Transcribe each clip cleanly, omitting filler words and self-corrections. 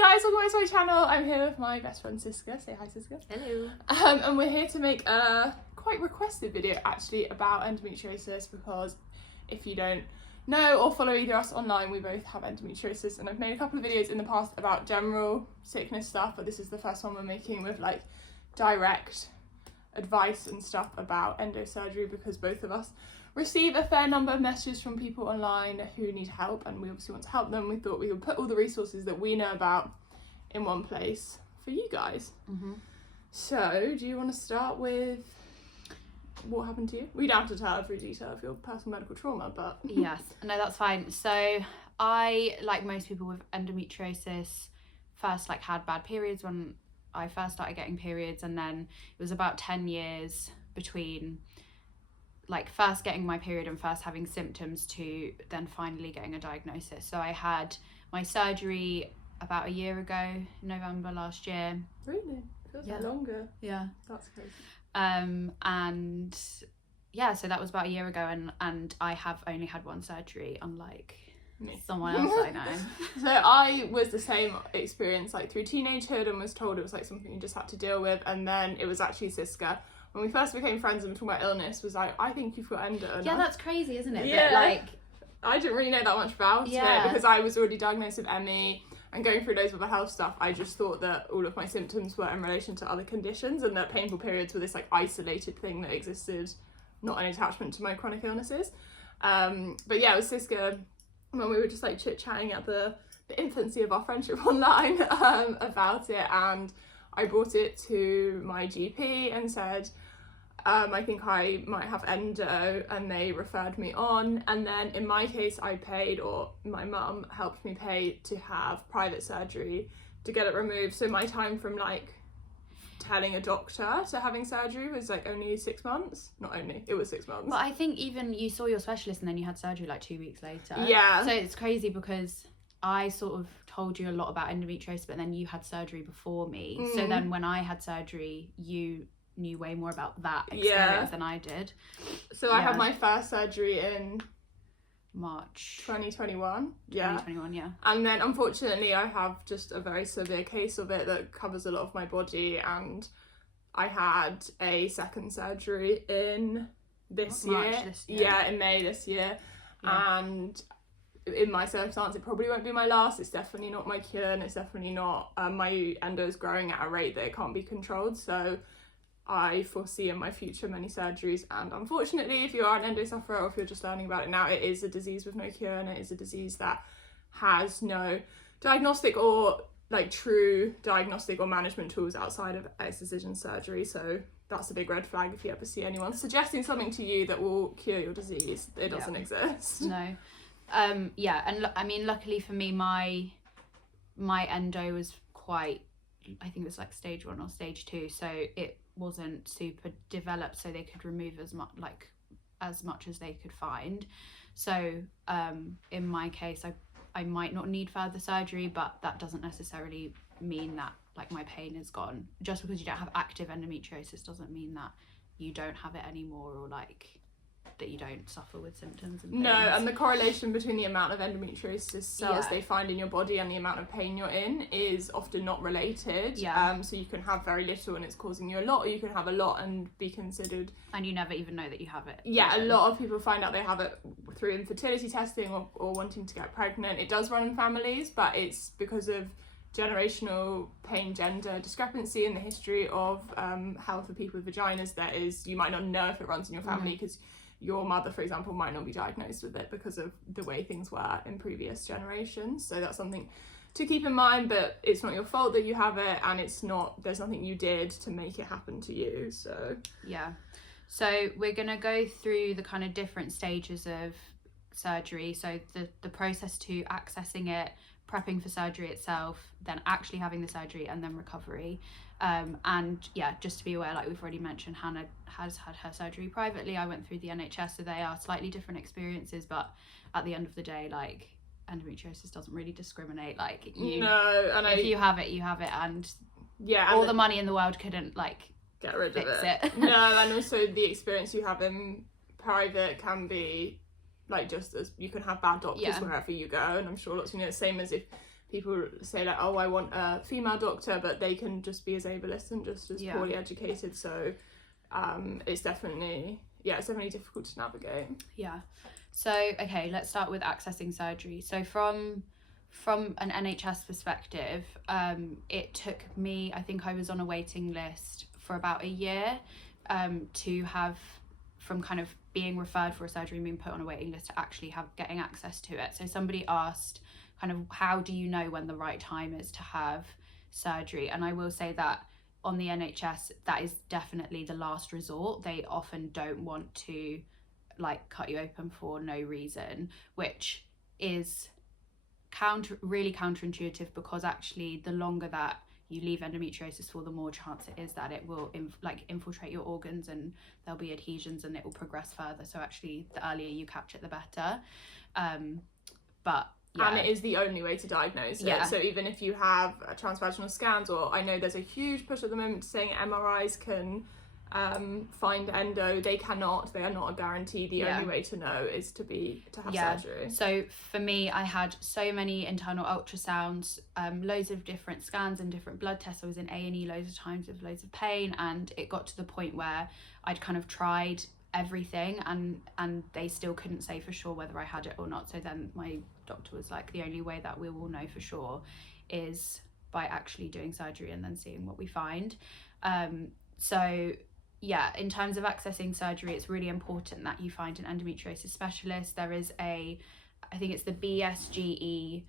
guys, welcome back to my channel. I'm here with my best friend Ciska. Say hi, Ciska. Hello. And we're here to make a quite requested video actually about endometriosis, because if you don't know or follow either us online, we both have endometriosis, and I've made a couple of videos in the past about general sickness stuff, but this is the first one we're making with like direct advice and stuff about endo surgery, because both of us receive a fair number of messages from people online who need help, and we obviously want to help them. We thought we would put all the resources that we know about in one place for you guys. So do you want to start with what happened to you? We don't have to tell every detail of your personal medical trauma, but Yes, no, that's fine. So I, like most people with endometriosis, first had bad periods when I first started getting periods, and then it was about 10 years between first getting my period and first having symptoms to then finally getting a diagnosis. So I had my surgery about a year ago, November last year. Really? Feels like longer. Yeah. That's crazy. And yeah, so that was about a year ago, and I have only had one surgery, unlike someone else I know. So I was the same experience through teenagehood, and was told it was something you just had to deal with, and then it was actually ciska. When we first became friends and talking about illness, was like, I think you've got endo. Yeah, that's crazy, isn't it? Yeah. That, I didn't really know that much about it, because I was already diagnosed with ME and going through loads of other health stuff. I just thought that all of my symptoms were in relation to other conditions, and that painful periods were this isolated thing that existed, not an attachment to my chronic illnesses. But yeah, it was ciska when we were just chit-chatting at the infancy of our friendship online about it, and I brought it to my GP and said, I think I might have endo, and they referred me on. And then in my case, I paid, or my mum helped me pay, to have private surgery to get it removed. So my time from telling a doctor to having surgery was only 6 months. Not only, it was 6 months. But I think even you saw your specialist and then you had surgery 2 weeks later. Yeah. So it's crazy, because I sort of told you a lot about endometriosis, but then you had surgery before me. So then when I had surgery, you knew way more about that experience than I did. So I had my first surgery in March 2021. 2021, yeah. And then unfortunately I have just a very severe case of it that covers a lot of my body, and I had a second surgery in this year. Yeah, in May this year. Yeah. And in my circumstance, it probably won't be my last. It's definitely not my cure, and it's definitely not my endo is growing at a rate that it can't be controlled. So I foresee in my future many surgeries, and unfortunately, if you are an endo sufferer, or if you're just learning about it now, it is a disease with no cure, and it is a disease that has no diagnostic or true diagnostic or management tools outside of excision surgery. So that's a big red flag if you ever see anyone suggesting something to you that will cure your disease. It doesn't exist. No. Yeah, and I mean, luckily for me, my endo was quite, I think it was stage 1 or stage 2, so it wasn't super developed, so they could remove as much as they could find. So in my case, I might not need further surgery, but that doesn't necessarily mean that my pain is gone. Just because you don't have active endometriosis doesn't mean that you don't have it anymore, or that you don't suffer with symptoms and things. No, and the correlation between the amount of endometriosis cells they find in your body and the amount of pain you're in is often not related. So you can have very little and it's causing you a lot, or you can have a lot and be considered, and you never even know that you have it. A lot of people find out they have it through infertility testing or wanting to get pregnant. It does run in families, but it's because of generational pain gender discrepancy in the history of health of people with vaginas. You might not know if it runs in your family, because your mother, for example, might not be diagnosed with it because of the way things were in previous generations. So that's something to keep in mind, but it's not your fault that you have it, and there's nothing you did to make it happen to you. So yeah. So we're going to go through the kind of different stages of surgery. So the process to accessing it, prepping for surgery itself, then actually having the surgery, and then recovery. And yeah, just to be aware, we've already mentioned, Hannah has had her surgery privately. I went through the NHS, so they are slightly different experiences, but at the end of the day, endometriosis doesn't really discriminate. If you have it, you have it, and all the money in the world couldn't get rid fix of it. No, and also the experience you have in private can be just as you can have bad doctors wherever you go, and I'm sure lots of the same as if people say like, oh, I want a female doctor, but they can just be as ableist and just as poorly educated. So it's definitely difficult to navigate. Yeah. So, okay, let's start with accessing surgery. So from an NHS perspective, it took me, I think I was on a waiting list for about a year to have, from kind of being referred for a surgery and being put on a waiting list to actually getting access to it. So somebody asked kind of, how do you know when the right time is to have surgery? And I will say that on the NHS, that is definitely the last resort. They often don't want to like cut you open for no reason, which is really counterintuitive, because actually the longer that you leave endometriosis for, the more chance it is that it will infiltrate your organs and there'll be adhesions and it will progress further. So actually the earlier you catch it, the better. But yeah. And it is the only way to diagnose it. So even if you have transvaginal scans, or I know there's a huge push at the moment saying MRIs can find endo, they are not a guarantee. The only way to know is to have surgery. So for me, I had so many internal ultrasounds, loads of different scans and different blood tests. I was in A&E loads of times with loads of pain, and it got to the point where I'd kind of tried everything and they still couldn't say for sure whether I had it or not. So then my doctor was like, the only way that we will know for sure is by actually doing surgery and then seeing what we find. So yeah, in terms of accessing surgery, it's really important that you find an endometriosis specialist. There is I think it's the BSGE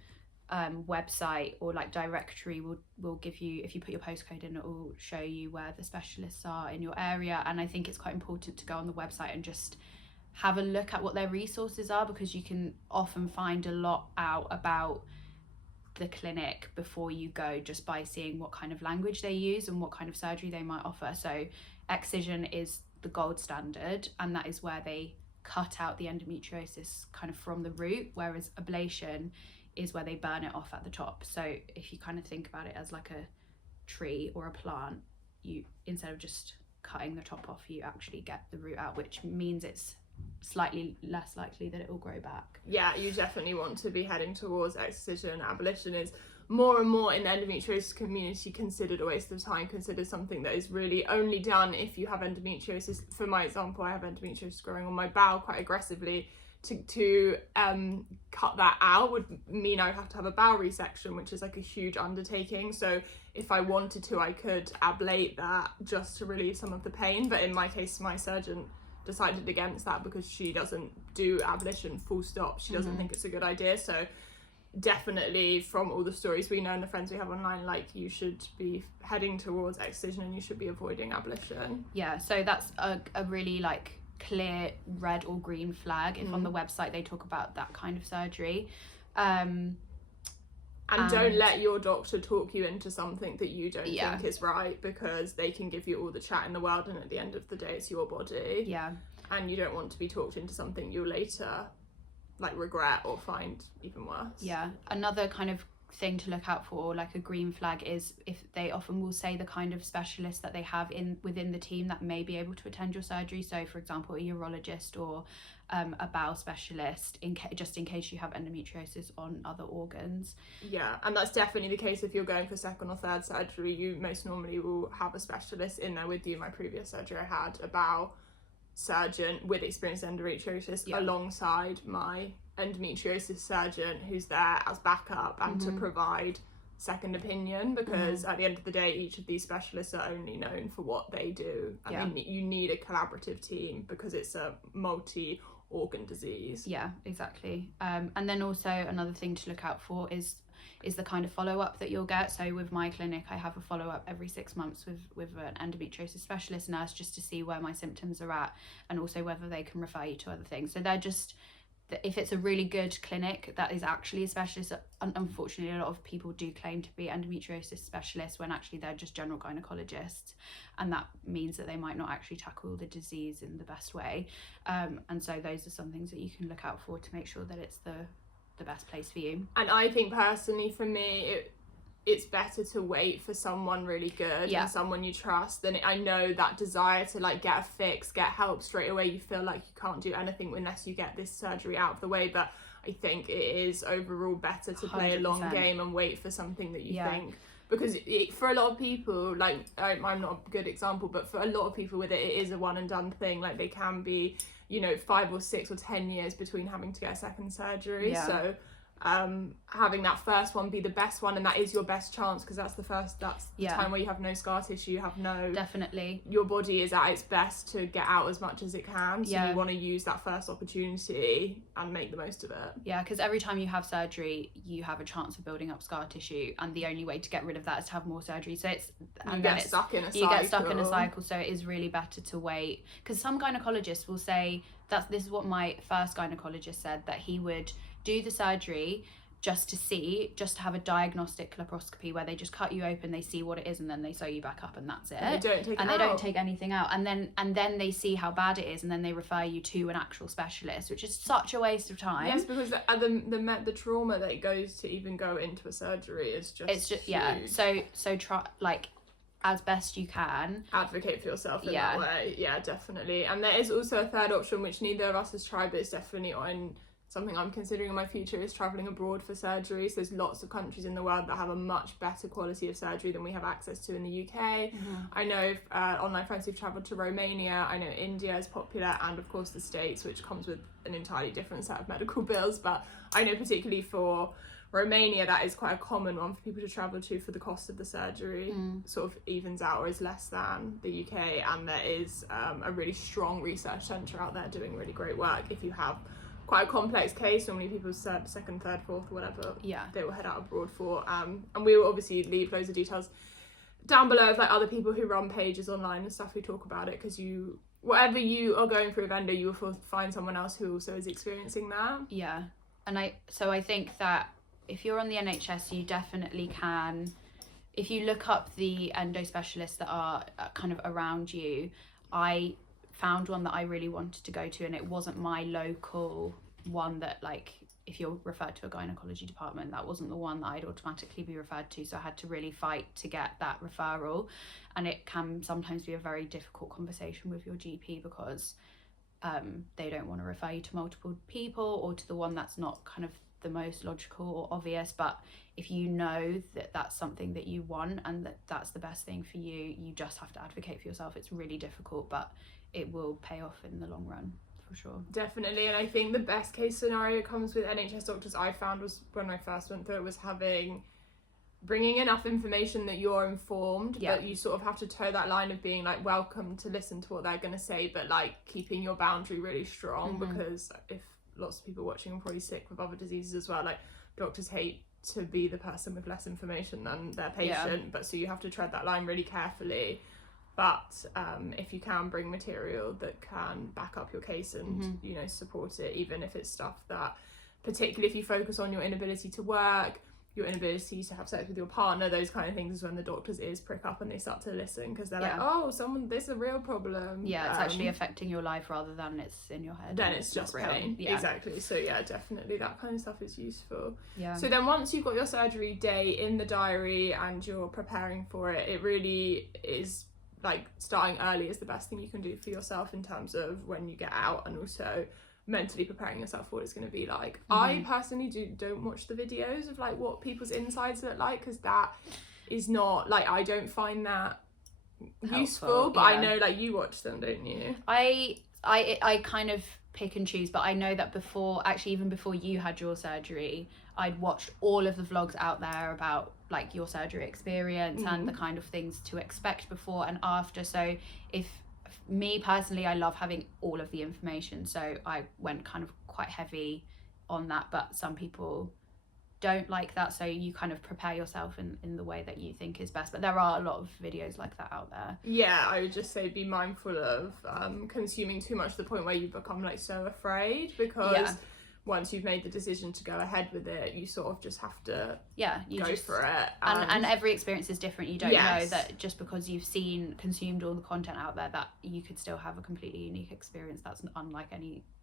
website or like directory will give you, if you put your postcode in, it will show you where the specialists are in your area. And I think it's quite important to go on the website and just have a look at what their resources are, because you can often find a lot out about the clinic before you go, just by seeing what kind of language they use and what kind of surgery they might offer. So excision is the gold standard, and that is where they cut out the endometriosis kind of from the root, whereas ablation is where they burn it off at the top. So if you kind of think about it as like a tree or a plant, you, instead of just cutting the top off, you actually get the root out, which means it's slightly less likely that it will grow back. Yeah, you definitely want to be heading towards excision. Abolition is more and more in the endometriosis community considered a waste of time, considered something that is really only done if you have endometriosis. For my example, I have endometriosis growing on my bowel quite aggressively. To cut that out would mean I would have to have a bowel resection, which is like a huge undertaking. So if I wanted to, I could ablate that just to relieve some of the pain. But in my case, my surgeon decided against that because she doesn't do abolition full stop. She doesn't think it's a good idea. So definitely, from all the stories we know and the friends we have online, like, you should be heading towards excision and you should be avoiding abolition. Yeah, so that's a really like clear red or green flag if on the website they talk about that kind of surgery. And don't let your doctor talk you into something that you don't think is right, because they can give you all the chat in the world, and at the end of the day it's your body. Yeah. And you don't want to be talked into something you'll later like regret or find even worse. Yeah. Another kind of thing to look out for, like a green flag, is if they often will say the kind of specialist that they have within the team that may be able to attend your surgery. So for example, a urologist or a bowel specialist, just in case you have endometriosis on other organs. Yeah, and that's definitely the case if you're going for second or third surgery. You most normally will have a specialist in there with you. My previous surgery, I had a bowel surgeon with experienced endometriosis alongside my endometriosis surgeon, who's there as backup and to provide second opinion, because at the end of the day, each of these specialists are only known for what they do. I mean, you need a collaborative team because it's a multi-organ disease. Yeah, exactly. And then also another thing to look out for is the kind of follow-up that you'll get. So with my clinic, I have a follow-up every 6 months with an endometriosis specialist nurse, just to see where my symptoms are at, and also whether they can refer you to other things. So they're just, if it's a really good clinic that is actually a specialist, unfortunately a lot of people do claim to be endometriosis specialists when actually they're just general gynecologists, and that means that they might not actually tackle the disease in the best way. And so those are some things that you can look out for to make sure that it's the best place for you. And I think personally for me, it's better to wait for someone really good and someone you trust. And I know that desire to like get a fix, get help straight away, you feel like you can't do anything unless you get this surgery out of the way. But I think it is overall better to play a long 100%. game and wait for something that you think, because for a lot of people, like I'm not a good example, but for a lot of people with it, it is a one and done thing. Like they can be, 5 or 6 or 10 years between having to get a second surgery. So having that first one be the best one, and that is your best chance, because that's the time where you have no scar tissue, you have no, definitely, your body is at its best to get out as much as it can, so you want to use that first opportunity and make the most of it. Because every time you have surgery you have a chance of building up scar tissue, and the only way to get rid of that is to have more surgery. So you get stuck in a cycle, so it is really better to wait, because some gynecologists will say this is what my first gynecologist said, that he would do the surgery just to have a diagnostic laparoscopy where they just cut you open, they see what it is, and then they sew you back up, and that's it. And they don't take anything out, and then they see how bad it is, and then they refer you to an actual specialist, which is such a waste of time. Yes, because the trauma that goes to even go into a surgery is just huge. So try, like, as best you can, advocate for yourself in that way. Definitely. And there is also a third option which neither of us has tried, but it's definitely on something I'm considering in my future, is travelling abroad for surgeries. There's lots of countries in the world that have a much better quality of surgery than we have access to in the UK. I know online friends who've travelled to Romania. I know India is popular, and of course the States, which comes with an entirely different set of medical bills. But I know particularly for Romania, that is quite a common one for people to travel to, for the cost of the surgery sort of evens out or is less than the UK. And there is a really strong research centre out there doing really great work. If you have quite a complex case, normally people said second, third, fourth, whatever, they will head out abroad for. And we will obviously leave loads of details down below of like other people who run pages online and stuff who talk about it, because whatever you are going through with endo, you will find someone else who also is experiencing that. And I think that if you're on the NHS, you definitely can, if you look up the endo specialists that are kind of around you. I found one that I really wanted to go to, and it wasn't my local one, that, like, if you're referred to a gynecology department, that wasn't the one that I'd automatically be referred to, so I had to really fight to get that referral. And it can sometimes be a very difficult conversation with your GP, because they don't want to refer you to multiple people, or to the one that's not kind of the most logical or obvious. But if you know that that's something that you want and that that's the best thing for you, you just have to advocate for yourself. It's really difficult, but it will pay off in the long run, for sure. Definitely. And I think the best case scenario comes with NHS doctors, I found, was when I first went through it, was bringing enough information that you're informed, but you sort of have to toe that line of being like welcome to listen to what they're going to say, but like keeping your boundary really strong, because if lots of people watching are probably sick with other diseases as well, like doctors hate to be the person with less information than their patient, but so you have to tread that line really carefully. But if you can bring material that can back up your case and support it, even if it's stuff that, particularly if you focus on your inability to work, your inability to have sex with your partner, those kind of things, is when the doctor's ears prick up and they start to listen, because they're like, oh, this is a real problem. It's actually affecting your life rather than it's in your head. Then it's just pain. Exactly. So definitely that kind of stuff is useful. So then once you've got your surgery day in the diary and you're preparing for it, it really is like starting early is the best thing you can do for yourself in terms of when you get out, and also mentally preparing yourself for what it's going to be like. I personally don't watch the videos of like what people's insides look like, because that is not like, I don't find that useful, but I know like you watch them, don't you? I kind of pick and choose, but I know that even before you had your surgery, I'd watched all of the vlogs out there about like your surgery experience and the kind of things to expect before and after. So me personally, I love having all of the information, so I went kind of quite heavy on that, but some people don't like that, so you kind of prepare yourself in the way that you think is best. But there are a lot of videos like that out there. I would just say be mindful of consuming too much to the point where you become like so afraid, because once you've made the decision to go ahead with it, you sort of just have to go for it. And every experience is different. You don't know that just because you've consumed all the content out there, that you could still have a completely unique experience that's unlike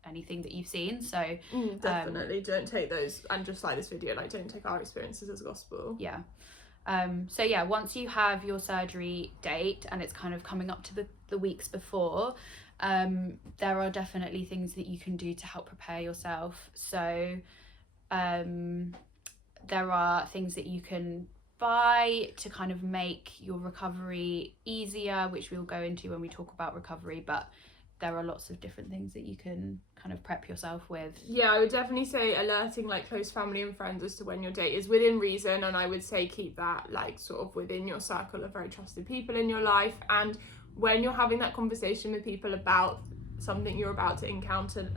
anything that you've seen. So definitely don't take those, and just like this video, like don't take our experiences as gospel. So once you have your surgery date and it's kind of coming up to the weeks before, there are definitely things that you can do to help prepare yourself. So There are things that you can buy to kind of make your recovery easier, which we'll go into when we talk about recovery, but there are lots of different things that you can kind of prep yourself with. Yeah, I would definitely say alerting like close family and friends as to when your date is within reason, and I would say keep that like sort of within your circle of very trusted people in your life. And when you're having that conversation with people about something you're about to encounter,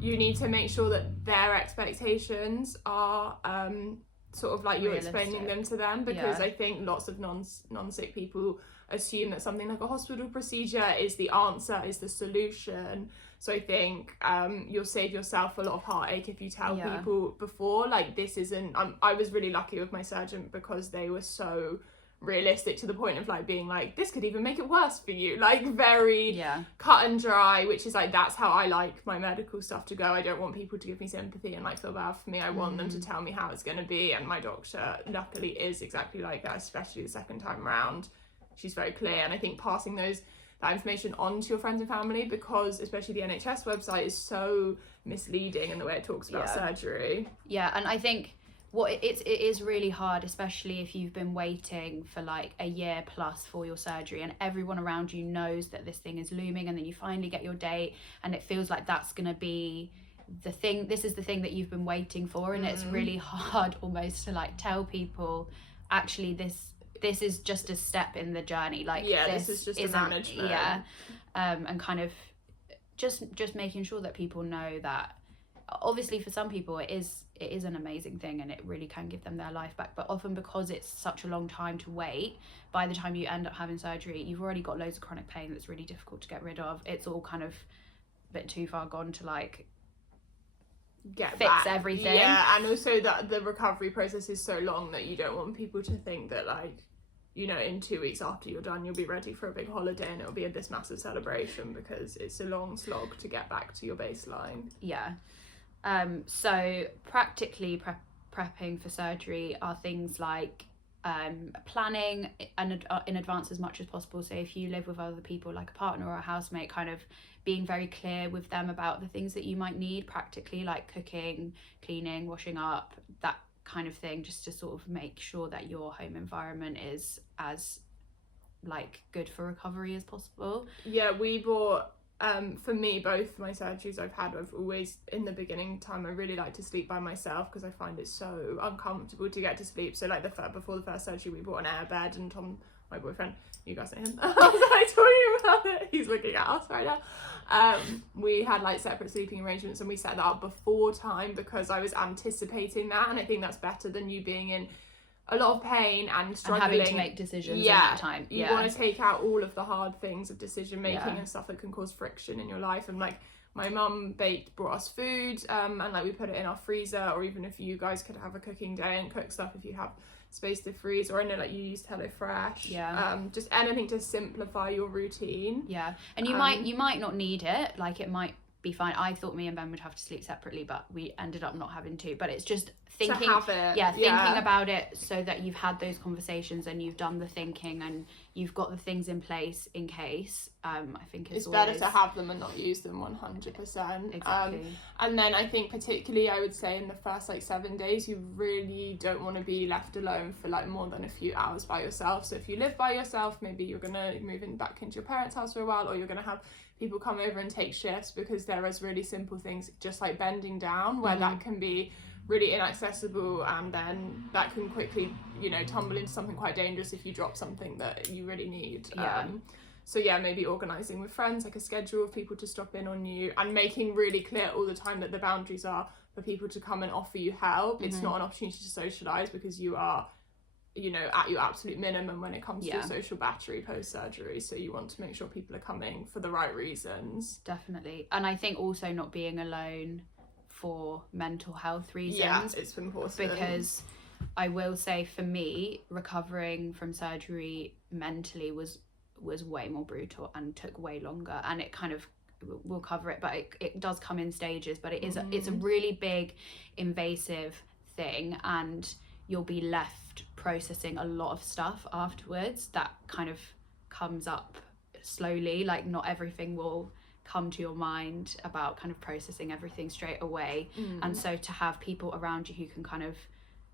you need to make sure that their expectations are sort of like you're explaining them to them, because I think lots of non-sick people assume that something like a hospital procedure is the answer, is the solution. So I think you'll save yourself a lot of heartache if you tell people before, like, this isn't, I was really lucky with my surgeon because they were so realistic to the point of like being like, this could even make it worse for you, like very cut and dry, which is like, that's how I like my medical stuff to go. I don't want people to give me sympathy and like feel bad for me. I want them to tell me how it's going to be, and my doctor luckily is exactly like that, especially the second time around. She's very clear, and I think passing that information on to your friends and family, because especially the NHS website is so misleading in the way it talks about surgery. And I think it is really hard, especially if you've been waiting for like a year plus for your surgery and everyone around you knows that this thing is looming, and then you finally get your date and it feels like that's going to be the thing, this is the thing that you've been waiting for, and it's really hard almost to like tell people, actually this is just a step in the journey, like this is just a management. And kind of just making sure that people know that obviously for some people it is an amazing thing and it really can give them their life back, but often because it's such a long time to wait, by the time you end up having surgery you've already got loads of chronic pain that's really difficult to get rid of. It's all kind of a bit too far gone to like fix everything. And also that the recovery process is so long that you don't want people to think that, like, you know, in 2 weeks after you're done you'll be ready for a big holiday and it'll be this massive celebration, because it's a long slog to get back to your baseline. So practically prepping for surgery are things like planning in advance as much as possible. So if you live with other people like a partner or a housemate, kind of being very clear with them about the things that you might need practically, like cooking, cleaning, washing up, that kind of thing, just to sort of make sure that your home environment is as like good for recovery as possible. We bought for me, both my surgeries I've always, in the beginning time, I really like to sleep by myself because I find it so uncomfortable to get to sleep. So like before the first surgery we bought an air bed, and Tom, my boyfriend, you guys know him, I was like talking about it, he's looking at us right now. We had like separate sleeping arrangements and we set that up before time because I was anticipating that, and I think that's better than you being in a lot of pain and struggling and having to make decisions in that time. You want to take out all of the hard things of decision making and stuff that can cause friction in your life. And like my mum brought us food, and like we put it in our freezer, or even if you guys could have a cooking day and cook stuff if you have space to freeze, or I know like you used HelloFresh, just anything to simplify your routine. And you might not need it, like it might be fine. I thought me and Ben would have to sleep separately, but we ended up not having to. But it's just thinking about it so that you've had those conversations and you've done the thinking and you've got the things in place in case. I think it's better to have them and not use them 100%. Exactly. And then I think particularly I would say in the first like 7 days you really don't want to be left alone for like more than a few hours by yourself. So if you live by yourself, maybe you're gonna move back into your parents' house for a while, or you're gonna have people come over and take shifts, because there is really simple things just like bending down where that can be really inaccessible, and then that can quickly, you know, tumble into something quite dangerous if you drop something that you really need. So maybe organising with friends like a schedule of people to stop in on you, and making really clear all the time that the boundaries are for people to come and offer you help. It's not an opportunity to socialise, because you are, you know, at your absolute minimum when it comes to your social battery post-surgery. So you want to make sure people are coming for the right reasons. Definitely. And I think also not being alone for mental health reasons. Yeah, it's important. Because I will say for me, recovering from surgery mentally was way more brutal and took way longer, and it kind of, we'll cover it, but it does come in stages, but it is it's a really big invasive thing, and you'll be left processing a lot of stuff afterwards that kind of comes up slowly. Like not everything will come to your mind about kind of processing everything straight away. And so to have people around you who can kind of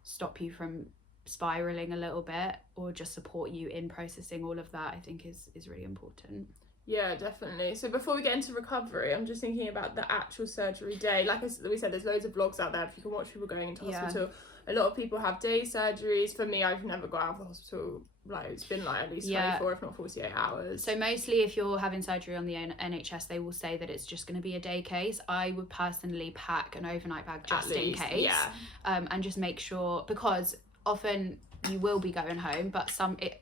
stop you from spiraling a little bit or just support you in processing all of that, I think is really important. Yeah, definitely. So before we get into recovery, I'm just thinking about the actual surgery day. Like we said, there's loads of vlogs out there if you can watch people going into hospital. A lot of people have day surgeries. For me, I've never got out of the hospital. Like, it's been like at least 24, if not 48 hours. So mostly if you're having surgery on the NHS, they will say that it's just going to be a day case. I would personally pack an overnight bag just in case. And just make sure, because often you will be going home, but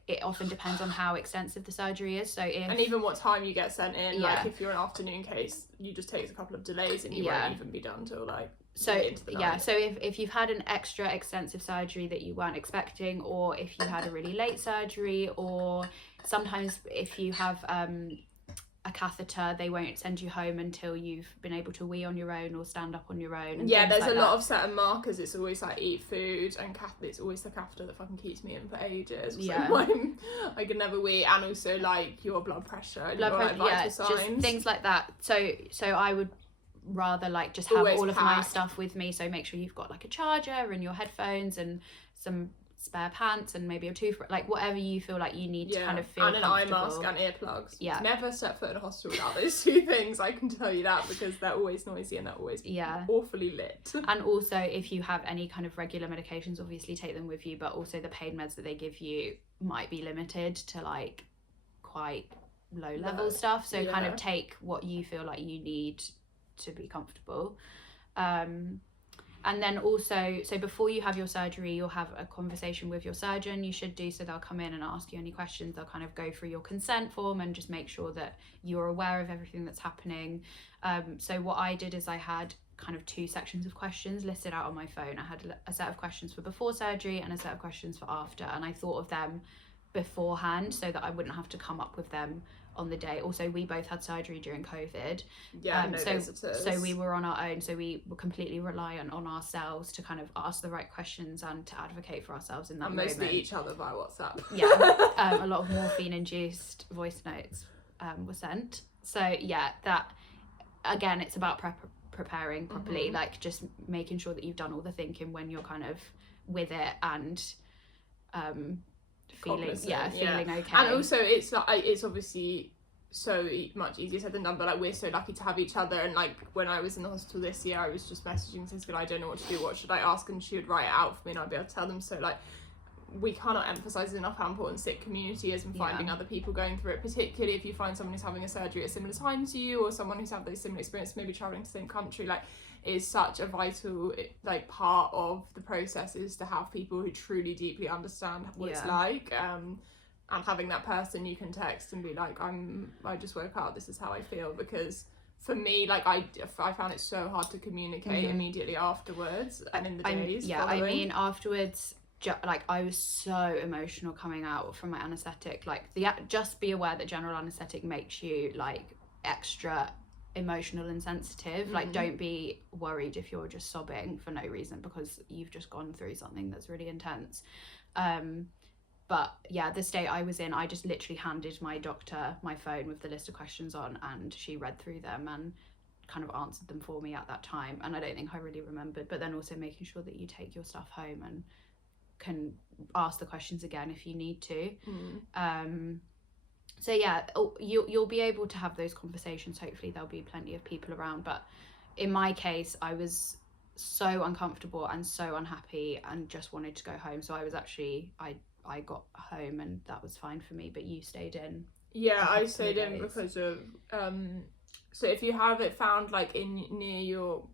it often depends on how extensive the surgery is. So and even what time you get sent in. Like if you're an afternoon case, you just take a couple of delays and you won't even be done till like into the night. So if you've had an extra extensive surgery that you weren't expecting, or if you had a really late surgery, or sometimes if you have a catheter, they won't send you home until you've been able to wee on your own or stand up on your own. And there's like a lot of certain markers. It's always like eat food, and it's always the catheter that fucking keeps me in for ages. I can never wee, and also like your blood pressure, and your like, vital signs. Just things like that. So I would rather like just have all of my stuff with me. So make sure you've got like a charger and your headphones and some spare pants and maybe a toothbrush, like whatever you feel like you need to kind of feel and an eye mask and earplugs. Never step foot in a hospital without those two things, I can tell you that, because they're always noisy and they're always awfully lit. And also if you have any kind of regular medications, obviously take them with you, but also the pain meds that they give you might be limited to like quite low level stuff, so kind of take what you feel like you need to be comfortable. And then also, so before you have your surgery, you'll have a conversation with your surgeon. You should do so. They'll come in and ask you any questions. They'll kind of go through your consent form and just make sure that you're aware of everything that's happening. So what I did is I had kind of 2 sections of questions listed out on my phone. I had a set of questions for before surgery and a set of questions for after. And I thought of them beforehand so that I wouldn't have to come up with them on the day. Also, we both had surgery during COVID, so we were on our own, so we were completely reliant on ourselves to kind of ask the right questions and to advocate for ourselves in that moment. Mostly each other via WhatsApp. A lot of morphine induced voice notes were sent. So that again, it's about preparing properly, like just making sure that you've done all the thinking when you're kind of with it and feeling okay. And also it's like, it's obviously so much easier said than done, but like we're so lucky to have each other. And like when I was in the hospital this year, I was just messaging Ciska, I don't know what to do, what should I ask, and she would write it out for me and I'd be able to tell them. So like we cannot emphasize enough how important sick community is, and finding other people going through it, particularly if you find someone who's having a surgery at a similar time to you, or someone who's had those similar experiences, maybe traveling to the same country. Like is such a vital like part of the process, is to have people who truly deeply understand what it's like, and having that person you can text and be like, I just woke up, this is how I feel. Because for me, like I found it so hard to communicate immediately afterwards and in the days following. I mean afterwards, like I was so emotional coming out from my anaesthetic. Like just be aware that general anaesthetic makes you like extra emotional and sensitive. Like don't be worried if you're just sobbing for no reason, because you've just gone through something that's really intense. But the state I was in, I just literally handed my doctor my phone with the list of questions on, and she read through them and kind of answered them for me at that time. And I don't think I really remembered, but then also making sure that you take your stuff home and can ask the questions again if you need to. So you'll be able to have those conversations. Hopefully there'll be plenty of people around, but in my case I was so uncomfortable and so unhappy and just wanted to go home. So I was actually I got home and that was fine for me, but you stayed in. I stayed in because of so if you have it found like in near your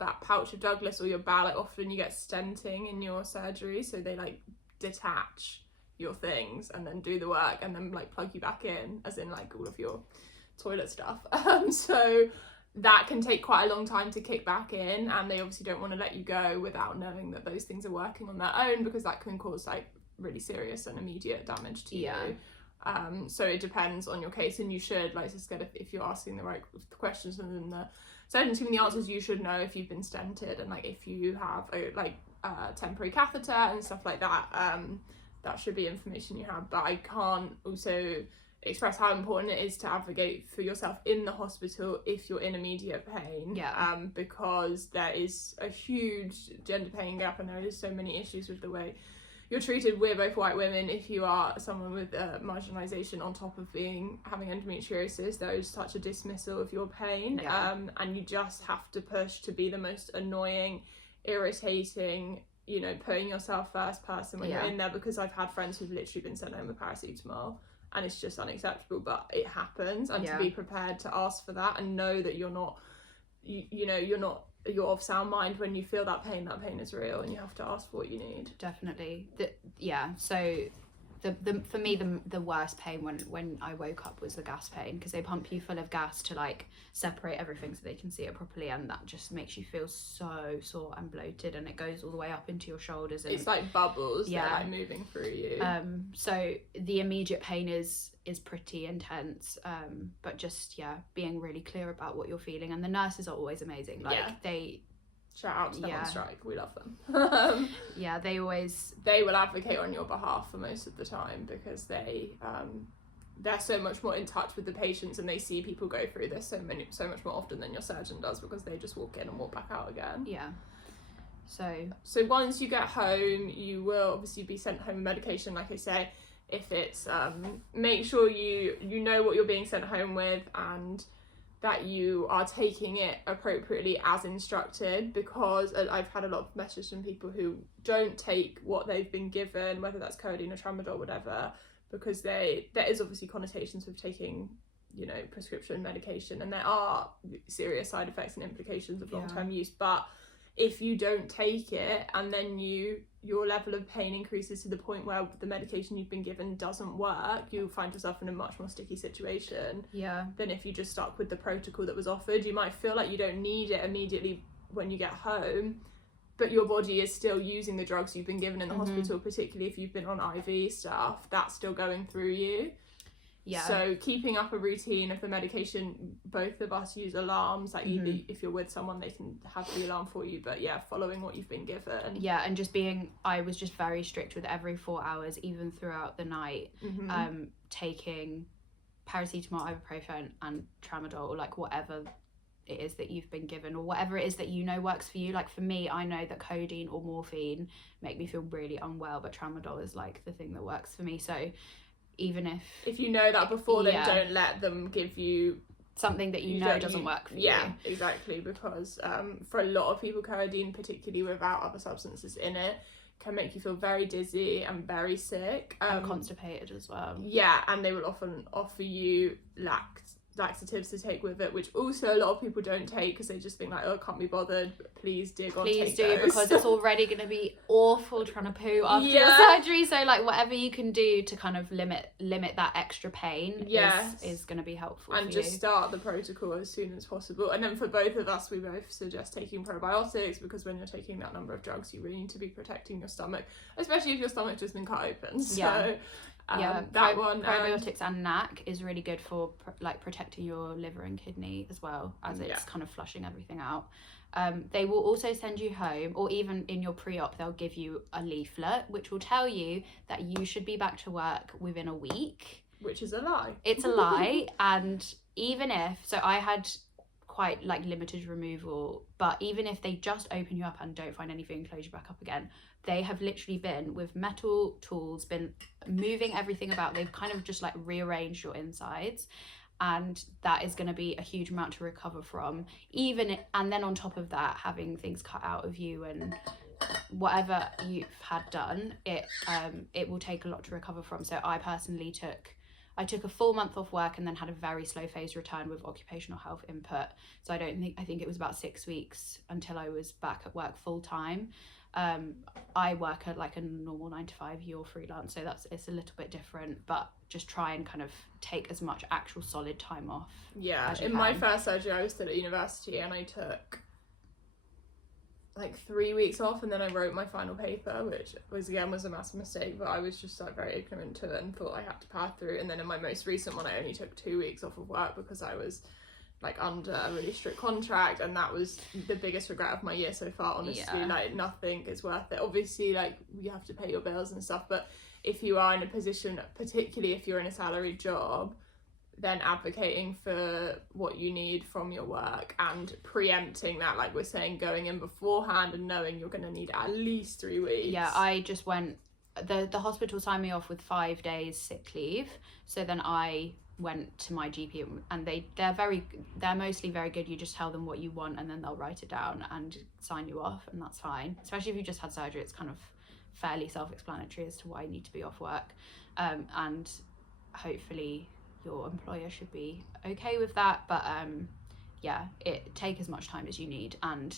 that pouch of Douglas or your bowel, like often you get stenting in your surgery, so they like detach your things and then do the work and then like plug you back in, as in like all of your toilet stuff. So that can take quite a long time to kick back in, and they obviously don't want to let you go without knowing that those things are working on their own, because that can cause like really serious and immediate damage to you. So it depends on your case, and you should, like Ciska, if you're asking the right questions and then the surgeon's giving the answers, you should know if you've been stented and like if you have a temporary catheter and stuff like that. That should be information you have. But I can't also express how important it is to advocate for yourself in the hospital if you're in immediate pain. Because there is a huge gender pain gap, and there is so many issues with the way you're treated. We're both white women. If you are someone with marginalisation on top of having endometriosis, there is such a dismissal of your pain. And you just have to push to be the most annoying, irritating, you know, putting yourself first person when you're in there, because I've had friends who've literally been sent home with paracetamol, and it's just unacceptable, but it happens. And to be prepared to ask for that and know that you're not, you're of sound mind when you feel that pain is real, and you have to ask for what you need. Definitely. So for me the worst pain when I woke up was the gas pain, because they pump you full of gas to like separate everything so they can see it properly, and that just makes you feel so sore and bloated, and it goes all the way up into your shoulders, and it's like bubbles that are like moving through you. So the immediate pain is pretty intense, but just being really clear about what you're feeling, and the nurses are always amazing. Like they shout out to them on strike, we love them. They will advocate on your behalf for most of the time, because they're so much more in touch with the patients, and they see people go through this so much more often than your surgeon does, because they just walk in and walk back out again. So once you get home, you will obviously be sent home with medication, like I say. If it's make sure you know what you're being sent home with, and that you are taking it appropriately as instructed, because I've had a lot of messages from people who don't take what they've been given, whether that's codeine or tramadol, whatever, because there is obviously connotations with taking, you know, prescription medication, and there are serious side effects and implications of long-term use. But if you don't take it, and then your level of pain increases to the point where the medication you've been given doesn't work, you'll find yourself in a much more sticky situation than if you just stuck with the protocol that was offered. You might feel like you don't need it immediately when you get home, but your body is still using the drugs you've been given in the hospital, particularly if you've been on IV stuff, that's still going through you. So keeping up a routine of the medication, both of us use alarms, like either if you're with someone they can have the alarm for you, but following what you've been given. And just I was just very strict with every 4 hours, even throughout the night, taking paracetamol, ibuprofen and tramadol, or like whatever it is that you've been given, or whatever it is that you know works for you. Like for me, I know that codeine or morphine make me feel really unwell, but tramadol is like the thing that works for me. So even if you know that before, then don't let them give you something that you know doesn't work for you. Exactly, because for a lot of people, codeine, particularly without other substances in it, can make you feel very dizzy and very sick, and constipated as well. And they will often offer you laxatives to take with it, which also a lot of people don't take, because they just think like, oh, I can't be bothered. Please do because it's already going to be awful trying to poo after your surgery. So like whatever you can do to kind of limit that extra pain is going to be helpful. And just start the protocol as soon as possible. And then for both of us, we both suggest taking probiotics, because when you're taking that number of drugs, you really need to be protecting your stomach, especially if your stomach's just been cut open. So probiotics and NAC is really good for like protecting your liver and kidney as well, as it's kind of flushing everything out. They will also send you home, or even in your pre-op they'll give you a leaflet which will tell you that you should be back to work within a week, which is a lie. It's a lie. And even if I had quite like limited removal, but even if they just open you up and don't find anything and close you back up again, they have literally been with metal tools, been moving everything about. They've kind of just like rearranged your insides, and that is going to be a huge amount to recover from. And then on top of that, having things cut out of you and whatever you've had done, it will take a lot to recover from. So I personally took a full month off work, and then had a very slow phase return with occupational health input. So I think it was about 6 weeks until I was back at work full time. I work at like a normal 9 to 5, you're freelance, so it's a little bit different, but just try and kind of take as much actual solid time off. My first surgery, I was still at university, and I took like 3 weeks off, and then I wrote my final paper, which was a massive mistake, but I was just like very ignorant to it and thought I had to power through. And then in my most recent one, I only took 2 weeks off of work, because I was like under a really strict contract, and that was the biggest regret of my year so far, honestly. Like nothing is worth it. Obviously, like you have to pay your bills and stuff, but if you are in a position, particularly if you're in a salaried job, then advocating for what you need from your work and preempting that, like we're saying, going in beforehand and knowing you're going to need at least 3 weeks. Yeah, I just went, the hospital signed me off with 5 days sick leave, so then I went to my GP, and they're mostly very good. You just tell them what you want and then they'll write it down and sign you off, and that's fine. Especially if you just had surgery, it's kind of fairly self-explanatory as to why you need to be off work, and hopefully your employer should be okay with that. But take as much time as you need, and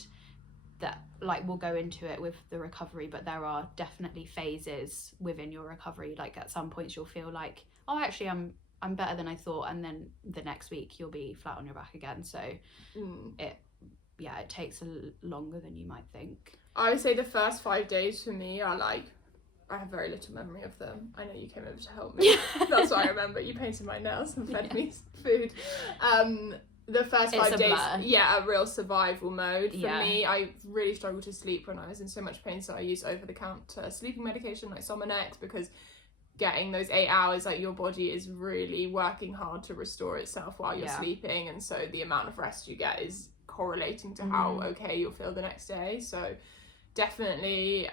that, like, we'll go into it with the recovery, but there are definitely phases within your recovery. Like at some points you'll feel like, oh, actually I'm better than I thought, and then the next week you'll be flat on your back again. So it takes longer than you might think. I would say the first 5 days for me are like, I have very little memory of them. I know you came over to help me. That's what I remember. You painted my nails and fed me food. The first 5 days, a real survival mode for me. I really struggled to sleep when I was in so much pain, so I used over-the-counter sleeping medication like Somanex, because getting those 8 hours, like your body is really working hard to restore itself while you're sleeping, and so the amount of rest you get is correlating to how okay you'll feel the next day. So definitely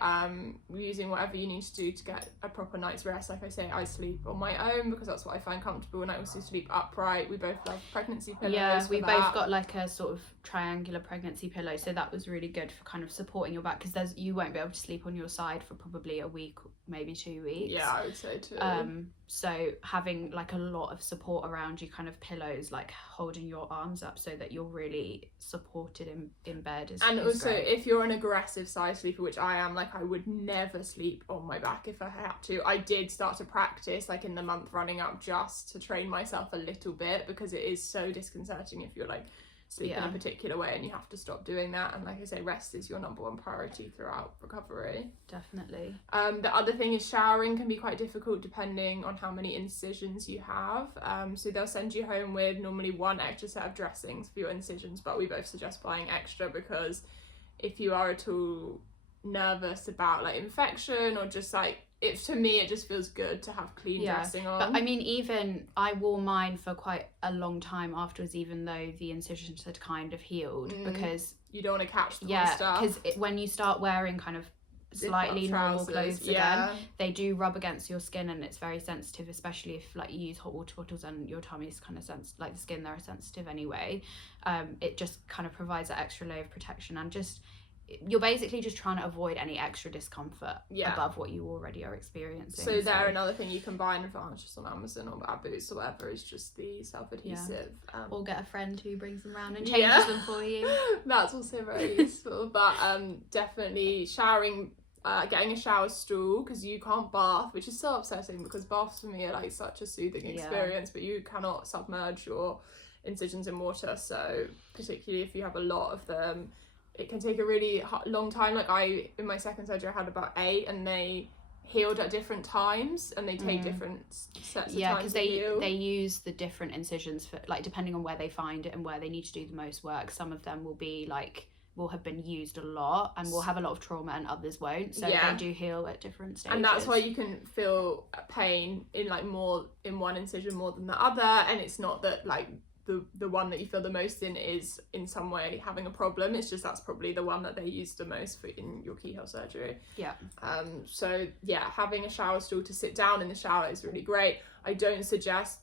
using whatever you need to do to get a proper night's rest. Like I say, I sleep on my own because that's what I find comfortable, and I also sleep upright. We both love pregnancy pillows. Yeah, we both got like a sort of triangular pregnancy pillow, so that was really good for kind of supporting your back, because you won't be able to sleep on your side for probably a week, maybe 2 weeks. Yeah, I would say too. So having like a lot of support around you, kind of pillows like holding your arms up so that you're really supported in bed is also great. If you're an aggressive side sleeper, which I am, like I would never sleep on my back if I had to. I did start to practice like in the month running up, just to train myself a little bit, because it is so disconcerting if you're like sleep in a particular way and you have to stop doing that. And like I say, rest is your number one priority throughout recovery. Definitely. The other thing is showering can be quite difficult depending on how many incisions you have. So they'll send you home with normally 1 extra set of dressings for your incisions, but we both suggest buying extra, because if you are at all nervous about like infection, or just like, to me it just feels good to have clean dressing on. But I mean, even I wore mine for quite a long time afterwards, even though the incisions had kind of healed, because you don't want to catch the stuff. Because when you start wearing kind of slightly normal clothes again, they do rub against your skin, and it's very sensitive, especially if like you use hot water bottles and your tummy's kind of like the skin there are sensitive anyway. It just kind of provides that extra layer of protection, and just you're basically just trying to avoid any extra discomfort above what you already are experiencing. So there, another thing you can buy in advance just on Amazon or Bad Boots or whatever is just the self-adhesive. Or get a friend who brings them around and changes them for you. That's also very useful. But definitely showering, getting a shower stool, because you can't bath, which is so upsetting, because baths for me are like such a soothing experience, but you cannot submerge your incisions in water. So particularly if you have a lot of them, it can take a really long time. Like in my second surgery, I had about 8, and they healed at different times, and they take different sets of time because they use the different incisions for, like, depending on where they find it and where they need to do the most work. Some of them will have been used a lot and will have a lot of trauma, and others won't. So they do heal at different stages. And that's why you can feel pain in like more in one incision more than the other, and it's not that like the one that you feel the most in is in some way having a problem. It's just that's probably the one that they use the most for in your keyhole surgery. So having a shower stool to sit down in the shower is really great. I don't suggest,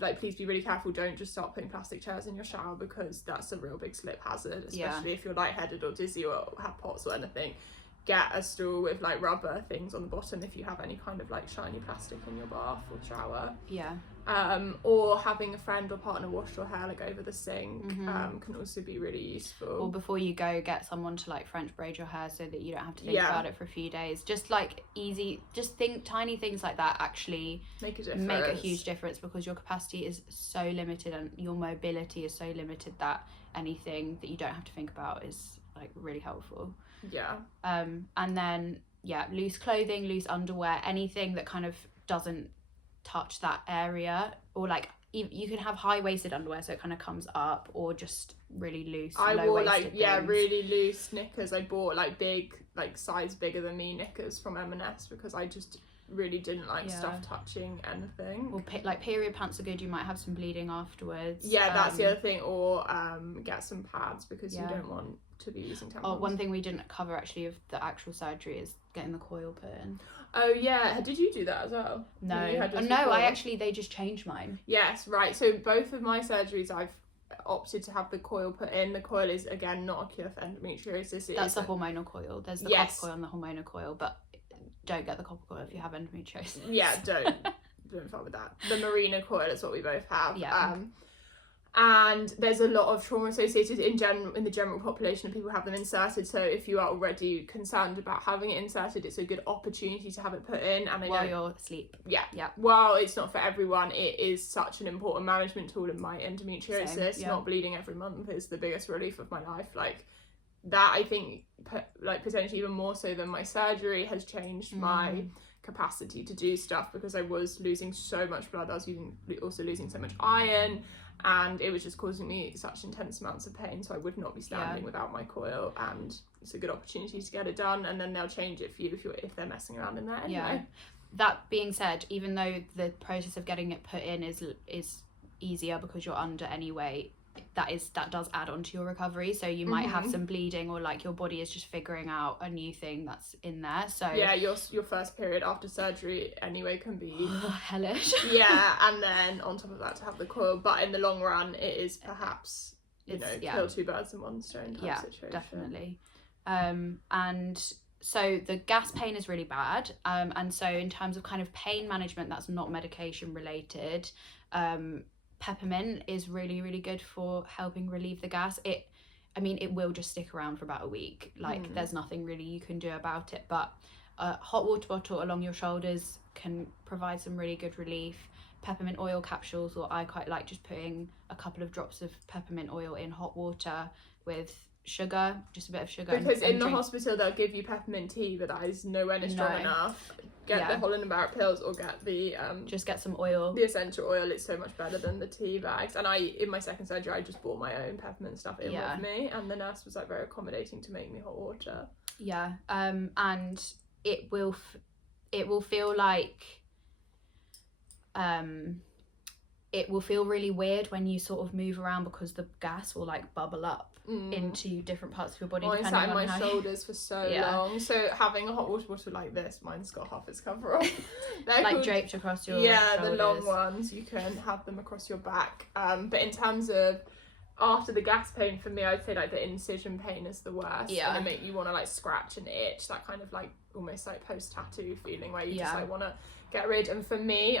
like, please be really careful, don't just start putting plastic chairs in your shower, because that's a real big slip hazard, especially if you're lightheaded or dizzy or have POTS or anything. Get a stool with like rubber things on the bottom if you have any kind of like shiny plastic in your bath or shower. Or having a friend or partner wash your hair like over the sink can also be really useful. Or before you go, get someone to like French braid your hair so that you don't have to think about it for a few days. Just like tiny things like that actually make a huge difference, because your capacity is so limited and your mobility is so limited that anything that you don't have to think about is like really helpful. And then loose clothing, loose underwear, anything that kind of doesn't touch that area, or like you can have high-waisted underwear so it kind of comes up, or just really loose, I wore like things. really loose knickers. I bought like big, like size bigger than me knickers from M&S because I just really didn't like stuff touching anything. Or like period pants are good. You might have some bleeding afterwards. Yeah, that's the other thing. Or get some pads because you don't want to be using tampons. Oh, one thing we didn't cover actually of the actual surgery is getting the coil put in. Oh yeah, did you do that as well? No, I actually, they just changed mine. Yes, right. So both of my surgeries, I've opted to have the coil put in. The coil is again not a cure for endometriosis. That's the hormonal coil. There's the copper coil and the hormonal coil, but don't get the copper coil if you have endometriosis. Yeah, don't fuck with that. The merino coil is what we both have. Yeah. And there's a lot of trauma associated in the general population, and people have them inserted. So if you are already concerned about having it inserted, it's a good opportunity to have it put in. And while you're asleep. Yeah. While it's not for everyone, it is such an important management tool in my endometriosis. Same, Not bleeding every month is the biggest relief of my life. Like that, I think, like potentially even more so than my surgery, has changed my capacity to do stuff, because I was losing so much blood. I was also losing so much iron. And it was just causing me such intense amounts of pain, so I would not be standing without my coil, and it's a good opportunity to get it done, and then they'll change it for you if they're messing around in there anyway. Yeah. That being said, even though the process of getting it put in is easier because you're under anyway, that does add on to your recovery. So you might have some bleeding, or like your body is just figuring out a new thing that's in there. So yeah, your first period after surgery anyway can be hellish. Yeah, and then on top of that to have the coil, but in the long run it is perhaps kill two birds in one stone type situation. Definitely. And so the gas pain is really bad, and so in terms of kind of pain management that's not medication related, peppermint is really, really good for helping relieve the gas. It will just stick around for about a week. Like there's nothing really you can do about it, but a hot water bottle along your shoulders can provide some really good relief. Peppermint oil capsules, or I quite like just putting a couple of drops of peppermint oil in hot water with sugar, just a bit of sugar. Because in the hospital they'll give you peppermint tea, but that is nowhere near strong enough. Get the Holland & Barrett pills, or get the just get some oil. The essential oil. It's so much better than the tea bags. And in my second surgery, I just brought my own peppermint stuff in with me, and the nurse was like very accommodating to make me hot water. Yeah. And it will feel like it will feel really weird when you sort of move around, because the gas will like bubble up into different parts of your body. Mine's sat in my shoulders for so long. So having a hot water bottle like this, mine's got half its cover off. They're like draped across your shoulders. The long ones, you can have them across your back. But in terms of after the gas pain, for me, I'd say like the incision pain is the worst. Yeah. And they make you want to like scratch and itch, that kind of like almost like post-tattoo feeling where you just like want to get rid. And for me,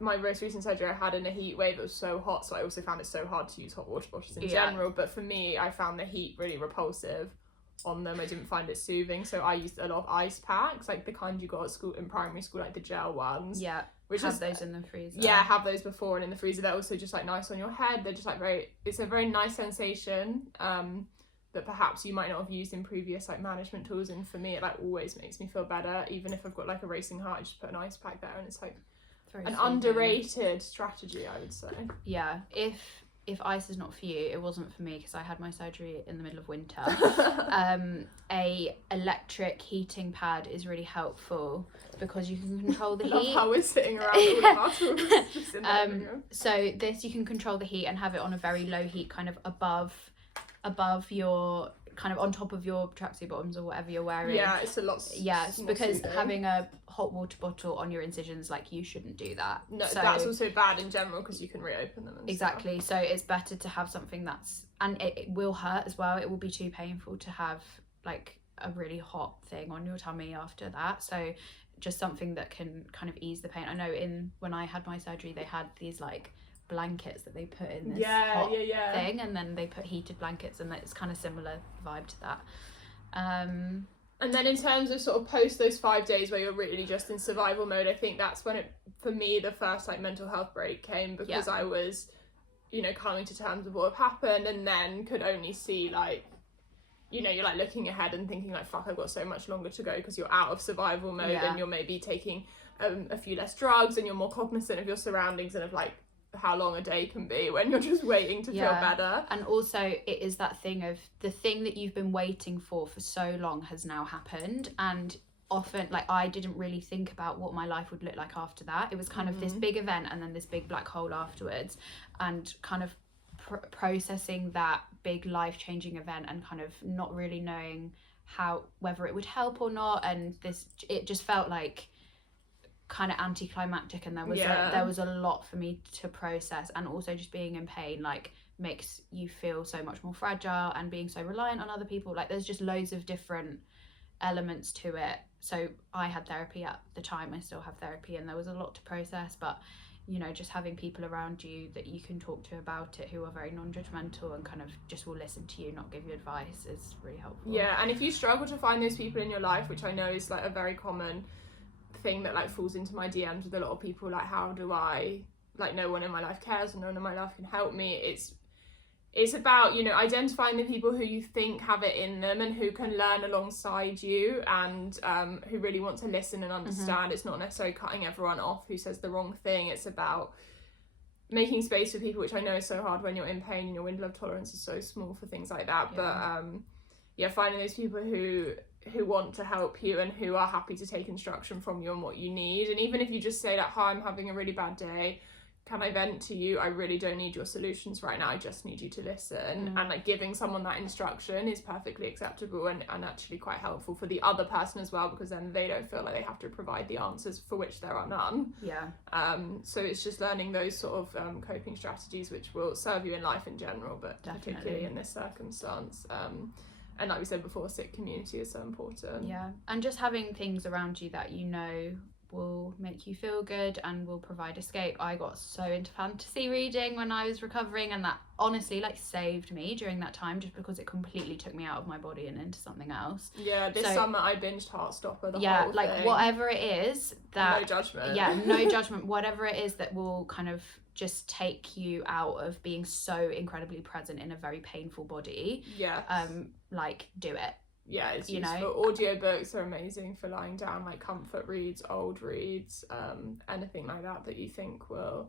my most recent surgery, I had in a heat wave. It was so hot, so I also found it so hard to use hot water bottles in general. But for me, I found the heat really repulsive on them. I didn't find it soothing, so I used a lot of ice packs, like the kind you got at school in primary school, like the gel ones. Yeah, have those in the freezer. Yeah, have those before and in the freezer. They're also just like nice on your head. They're just like it's a very nice sensation that perhaps you might not have used in previous like management tools. And for me, it like always makes me feel better. Even if I've got like a racing heart, I just put an ice pack there, and it's like an underrated strategy, I would say. Yeah, if ice is not for you, it wasn't for me, because I had my surgery in the middle of winter. A electric heating pad is really helpful because you can control the heat. I love how we're sitting around all of our tools just in the living room. So this, you can control the heat and have it on a very low heat, kind of above your, kind of on top of your tracksuit bottoms or whatever you're wearing. Yeah, it's a lot. Yes, because having a hot water bottle on your incisions, like, you shouldn't do that. No, so that's also bad in general, because you can reopen them and exactly stuff. So it's better to have something that's, and it will hurt as well. It will be too painful to have like a really hot thing on your tummy after that. So just something that can kind of ease the pain. I know when I had my surgery, they had these like blankets that they put in this hot thing, and then they put heated blankets, and it's kind of similar vibe to that. And then in terms of sort of post those 5 days where you're really just in survival mode, I think that's when for me, the first like mental health break came, because I was, coming to terms with what had happened, and then could only see like, you're like looking ahead and thinking like, fuck, I've got so much longer to go, because you're out of survival mode and you're maybe taking a few less drugs, and you're more cognizant of your surroundings and of like how long a day can be when you're just waiting to feel better. And also it is that thing of the thing that you've been waiting for so long has now happened, and often like I didn't really think about what my life would look like after that. It was kind of this big event and then this big black hole afterwards, and kind of processing that big life-changing event and kind of not really knowing whether it would help or not, and it just felt like kind of anticlimactic, and there was a lot for me to process, and also just being in pain like makes you feel so much more fragile, and being so reliant on other people, like there's just loads of different elements to it. So I had therapy at the time, I still have therapy, and there was a lot to process, but you know, just having people around you that you can talk to about it who are very non-judgmental and kind of just will listen to you, not give you advice, is really helpful. Yeah, and if you struggle to find those people in your life, which I know is like a very common thing that like falls into my DMs with a lot of people, like how do I, like no one in my life cares and no one in my life can help me, it's about, you know, identifying the people who you think have it in them and who can learn alongside you, and who really want to listen and understand. It's not necessarily cutting everyone off who says the wrong thing. It's about making space for people, which I know is so hard when you're in pain and your window of tolerance is so small for things like that. But finding those people who want to help you and who are happy to take instruction from you on what you need. And even if you just say like, hi, I'm having a really bad day, can I vent to you? I really don't need your solutions right now, I just need you to listen. And like giving someone that instruction is perfectly acceptable and actually quite helpful for the other person as well, because then they don't feel like they have to provide the answers for which there are none. So it's just learning those sort of coping strategies which will serve you in life in general, but particularly in this circumstance. And like we said before, sick community is so important. And just having things around you that you know will make you feel good and will provide escape. I got so into fantasy reading when I was recovering, and that honestly like saved me during that time, just because it completely took me out of my body and into something else. This summer I binged Heartstopper the whole like thing. Whatever it is that no judgment. No judgment. Whatever it is that will kind of just take you out of being so incredibly present in a very painful body, like do it. It's useful. Audiobooks are amazing for lying down, like comfort reads, old reads, anything like that you think will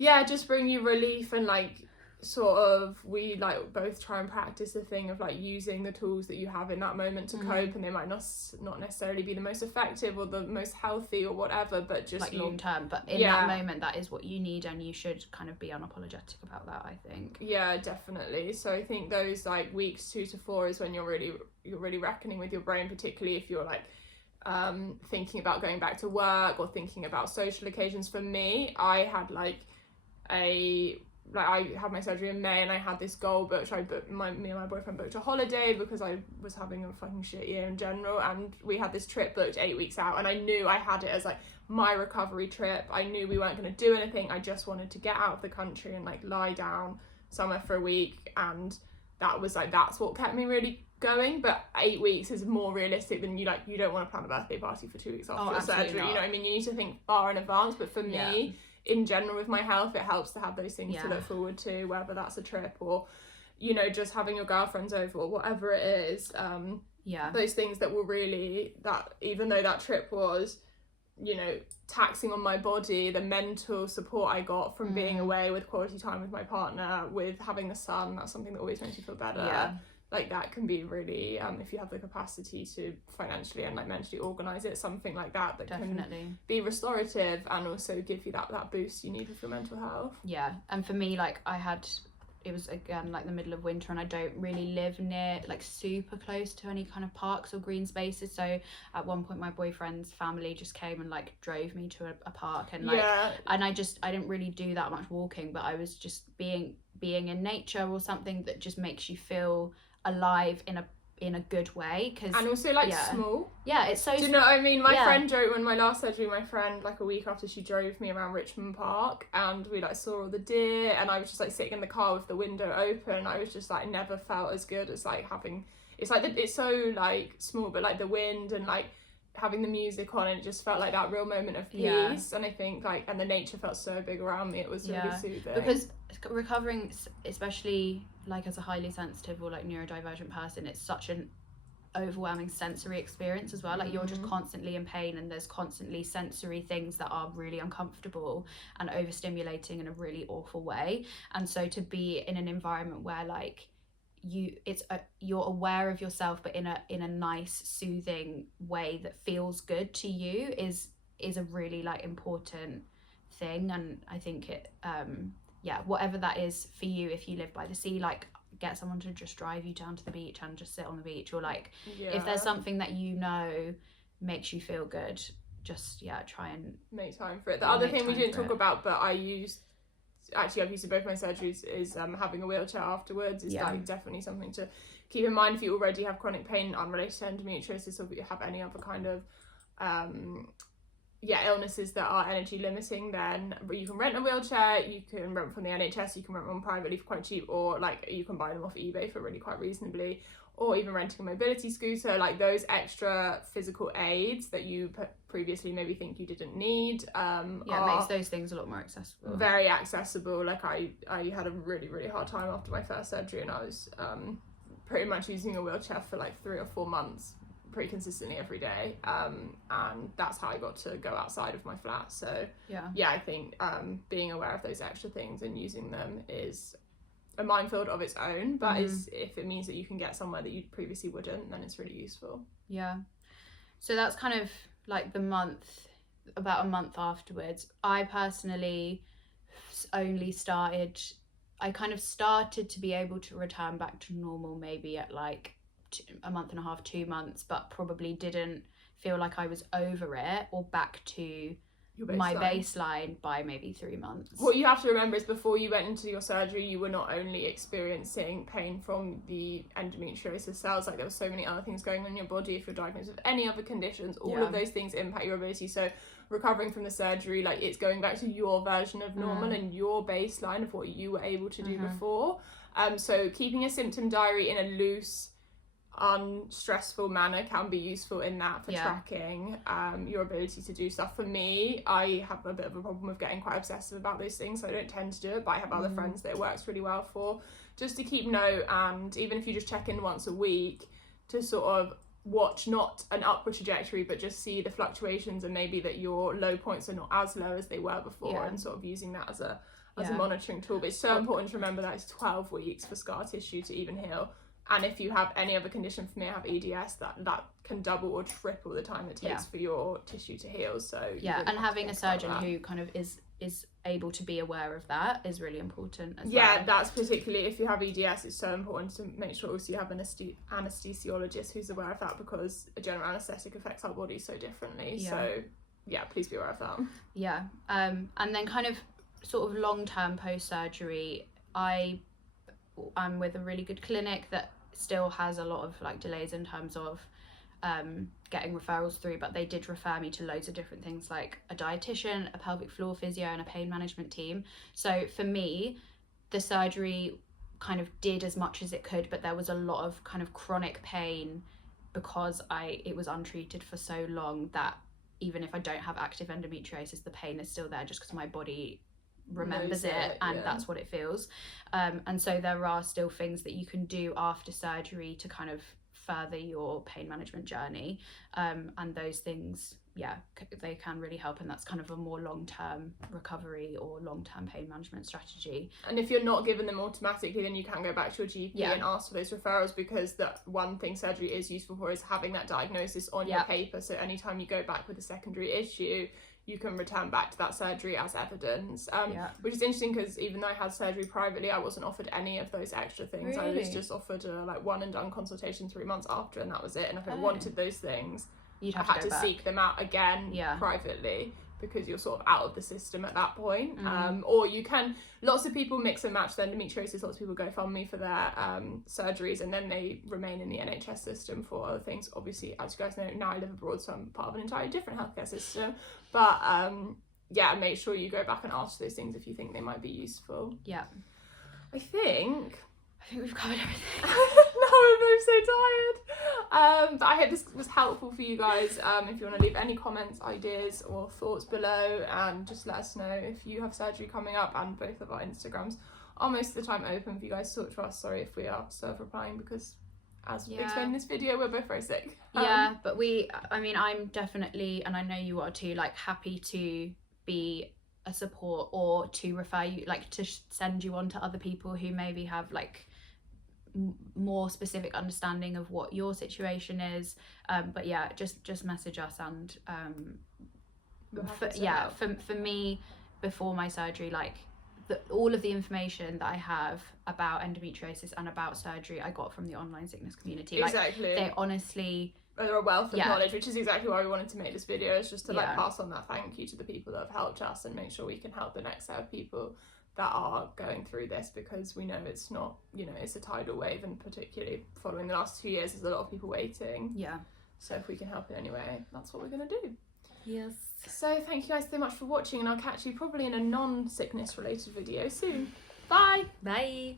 just bring you relief. And like sort of we like both try and practice the thing of like using the tools that you have in that moment to cope, and they might not necessarily be the most effective or the most healthy or whatever, but just like long term, but in that moment that is what you need, and you should kind of be unapologetic about that, I think. Definitely. So I think those like weeks 2 to 4 is when you're really reckoning with your brain, particularly if you're like thinking about going back to work or thinking about social occasions. For me, I had I had my surgery in May, and I had this goal booked. Me and my boyfriend booked a holiday because I was having a fucking shit year in general, and we had this trip booked 8 weeks out, and I knew I had it as like my recovery trip. I knew we weren't going to do anything. I just wanted to get out of the country and like lie down somewhere for a week, and that was like, that's what kept me really going. But 8 weeks is more realistic than you don't want to plan a birthday party for 2 weeks after your surgery. Not. You know what I mean? You need to think far in advance. But for me, in general with my health, it helps to have those things to look forward to, whether that's a trip or, you know, just having your girlfriends over or whatever it is. Those things that will really, that even though that trip was, you know, taxing on my body, the mental support I got from being away with quality time with my partner, with having the sun, that's something that always makes you feel better. Like that can be really, if you have the capacity to financially and like mentally organise it, something like that can be restorative and also give you that boost you need with your mental health. And for me, like it was again like the middle of winter, and I don't really live near like super close to any kind of parks or green spaces, so at one point my boyfriend's family just came and like drove me to a park, and like and I didn't really do that much walking, but I was just being in nature or something that just makes you feel alive in a good way, and also like small. It's so, do you know what I mean? My friend drove, when my last surgery, my friend like a week after, she drove me around Richmond Park, and we like saw all the deer, and I was just like sitting in the car with the window open. I was just like, never felt as good as like having, it's like it's so like small, but like the wind and like having the music on, and it just felt like that real moment of peace. And I think like, and the nature felt so big around me, it was really soothing. Because recovering, especially like as a highly sensitive or like neurodivergent person, it's such an overwhelming sensory experience as well. Like you're just constantly in pain, and there's constantly sensory things that are really uncomfortable and overstimulating in a really awful way. And so to be in an environment where like you're aware of yourself, but in a nice, soothing way that feels good to you is a really like important thing. And I think it whatever that is for you, if you live by the sea, like get someone to just drive you down to the beach and just sit on the beach, or like if there's something that you know makes you feel good, just try and make time for it. The other thing we didn't talk about, but I've used in both my surgeries, is having a wheelchair afterwards is like definitely something to keep in mind if you already have chronic pain unrelated to endometriosis, or if you have any other kind of illnesses that are energy limiting. Then you can rent a wheelchair, you can rent from the NHS, you can rent one privately for quite cheap, or like you can buy them off eBay for really quite reasonably, or even renting a mobility scooter. Like those extra physical aids that you previously maybe think you didn't need it makes those things a lot more accessible. Very accessible. Like I had a really, really hard time after my first surgery, and I was pretty much using a wheelchair for like 3 or 4 months pretty consistently every day, and that's how I got to go outside of my flat. So I think being aware of those extra things and using them is a minefield of its own, but if it means that you can get somewhere that you previously wouldn't, then it's really useful. So that's kind of like about a month afterwards. I personally only started to be able to return back to normal maybe at like a month and a half, 2 months, but probably didn't feel like I was over it or back to my baseline by maybe 3 months. What you have to remember is before you went into your surgery, you were not only experiencing pain from the endometriosis cells, like there were so many other things going on in your body. If you're diagnosed with any other conditions, all of those things impact your ability. So recovering from the surgery, like it's going back to your version of normal and your baseline of what you were able to do before. So keeping a symptom diary in a loose, unstressful manner can be useful in that for tracking your ability to do stuff. For me, I have a bit of a problem with getting quite obsessive about those things, so I don't tend to do it, but I have other friends that it works really well for, just to keep note. And even if you just check in once a week to sort of watch not an upward trajectory, but just see the fluctuations, and maybe that your low points are not as low as they were before, and sort of using that as a monitoring tool. But it's so important to remember that it's 12 weeks for scar tissue to even heal. And if you have any other condition, for me I have EDS, that can double or triple the time it takes for your tissue to heal. So and having a surgeon who kind of is able to be aware of that is really important as well. Yeah, that's particularly if you have EDS, it's so important to make sure also you have an anesthesiologist who's aware of that, because a general anaesthetic affects our body so differently. So please be aware of that. And then kind of sort of long-term post-surgery, I'm with a really good clinic that still has a lot of like delays in terms of getting referrals through, but they did refer me to loads of different things like a dietitian, a pelvic floor physio, and a pain management team. So for me, the surgery kind of did as much as it could, but there was a lot of kind of chronic pain because it was untreated for so long that even if I don't have active endometriosis, the pain is still there just because my body remembers it and that's what it feels. And so there are still things that you can do after surgery to kind of further your pain management journey, and those things they can really help, and that's kind of a more long-term recovery or long-term pain management strategy. And if you're not given them automatically, then you can go back to your GP and ask for those referrals, because the one thing surgery is useful for is having that diagnosis on your paper, so anytime you go back with a secondary issue, you can return back to that surgery as evidence, which is interesting because even though I had surgery privately, I wasn't offered any of those extra things. Really? I was just offered a one and done consultation 3 months after, and that was it. And if I wanted those things, I had to seek them out again privately, because you're sort of out of the system at that point. Or you can, lots of people mix and match their endometriosis. Lots of people go fund me for their surgeries, and then they remain in the NHS system for other things. Obviously, as you guys know, now I live abroad, so I'm part of an entirely different healthcare system. But make sure you go back and ask those things if you think they might be useful. I think we've covered everything. No, I'm both so tired. But I hope this was helpful for you guys. If you want to leave any comments, ideas, or thoughts below, and just let us know if you have surgery coming up. And both of our Instagrams are most of the time open for you guys to talk to us. Sorry if we are serve replying because as explained in this video, we're both very sick. Yeah, but I'm definitely, and I know you are too, like happy to be a support or to refer you, like to send you on to other people who maybe have like more specific understanding of what your situation is. But yeah, just message us. And for me, before my surgery, like all of the information that I have about endometriosis and about surgery I got from the online sickness community. Exactly. Like, they honestly, they're a wealth of knowledge, which is exactly why we wanted to make this video, is just to like pass on that thank you to the people that have helped us and make sure we can help the next set of people that are going through this, because we know it's not, you know, it's a tidal wave, and particularly following the last 2 years there's a lot of people waiting. So if we can help in any way, that's what we're going to do. Yes. So thank you guys so much for watching, and I'll catch you probably in a non-sickness related video soon. Bye.